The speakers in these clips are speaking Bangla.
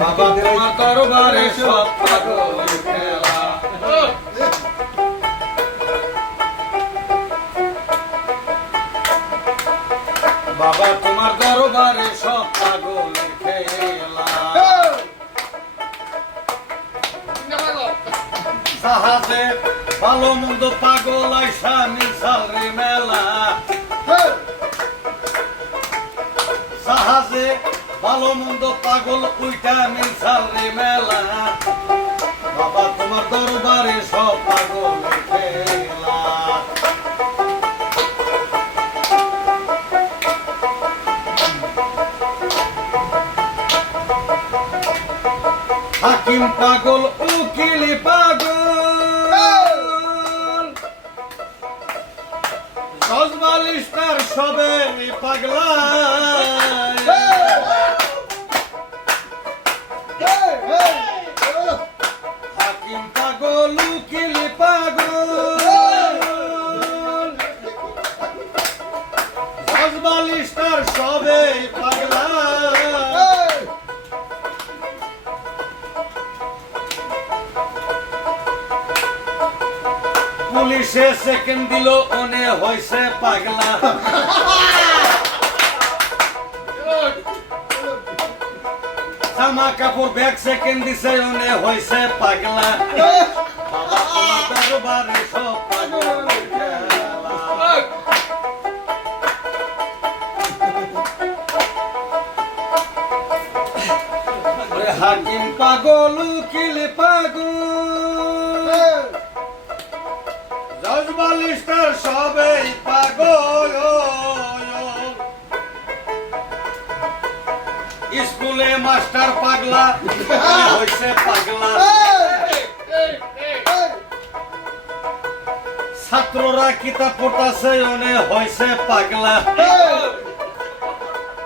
বাবা তোমার দরবারে বাবা তোমার দরবারে সব পাগলের খেলা। জাহাজে ভালো মন্দ পাগল আইসা ভালো মন্দ পাগল বাবা, তোমার দরবারে সব পাগলের খেলা হাকিম পাগল, উকিল পাগল। জজবালিস্টার সবে পাগলা হাকিম পাগল উকিল পাগল জজবালিস্টার সবে পাগলা পুলিশে সেকেন্ড দিল, ওনে হইছে পাগলা। জামা কাপড় ব্যাগ সেকেন্ড দিছে, ওনে পাগলা। হাকিম পাগল, উকিল পাগল। জজবালিস্টার সবেই পাগল স্কুলে মাস্টার পাগলা হয়েছে পাগলা। ছাত্ররা কিতাব পড়তাছে ওনে হয়েছে পাগলা।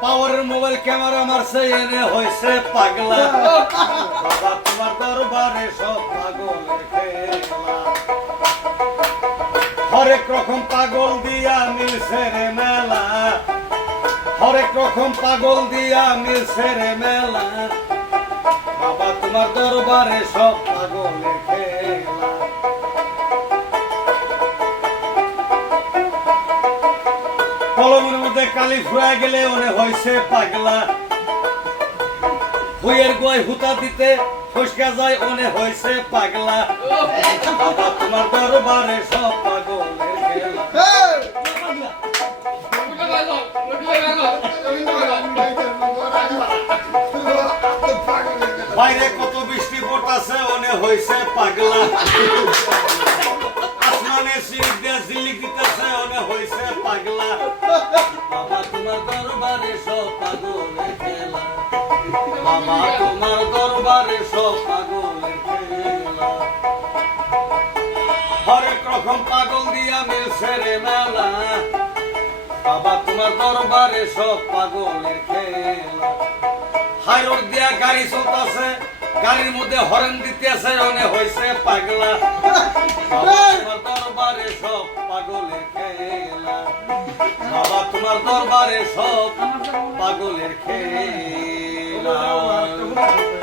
পাওয়ারের মোবাইল ক্যামেরা মারছে এনে হয়েছে পাগলা। বাবা তোমার দরবারে সব পাগলের খেলা। হরেক রকম পাগল দিয়া মিলছে রে মেলা। হরেক রকম পাগল দিয়া মিলছে রে মেলা। বাবা তোমার দরবারে সব পাগলের খেলা। কলমের মধ্যে কালি ফুয়া গেলে ওনে হয়েছে পাগলা। হুইয়ের গয় হুতা দিতে ফসকা যায় ওনে হয়েছে পাগলা। বাবা তোমার দরবারে সব বাইরে কত বৃষ্টি পড়তাছে ওনে হইছে পাগলা। আসমানে দিতেছে ওনে হইছে পাগলা। বাবা তোমার দরবারে সব পাগলের খেলা। বাবা তোমার দরবারে সব পাগলের খেলা। হরেক রকম পাগল দিয়া মিলছে রে মেলা। বাবা তোমার দরবারে সব পাগলের খেলা। হাইরোড দিয়া গাড়ি চলতেছে। গাড়ির মধ্যে হরেন দিতেছে অনে হইছে পাগলা। তোমার দরবারে সব পাগলে খেলা। বাবা, তোমার দরবারে সব পাগলের খেলা।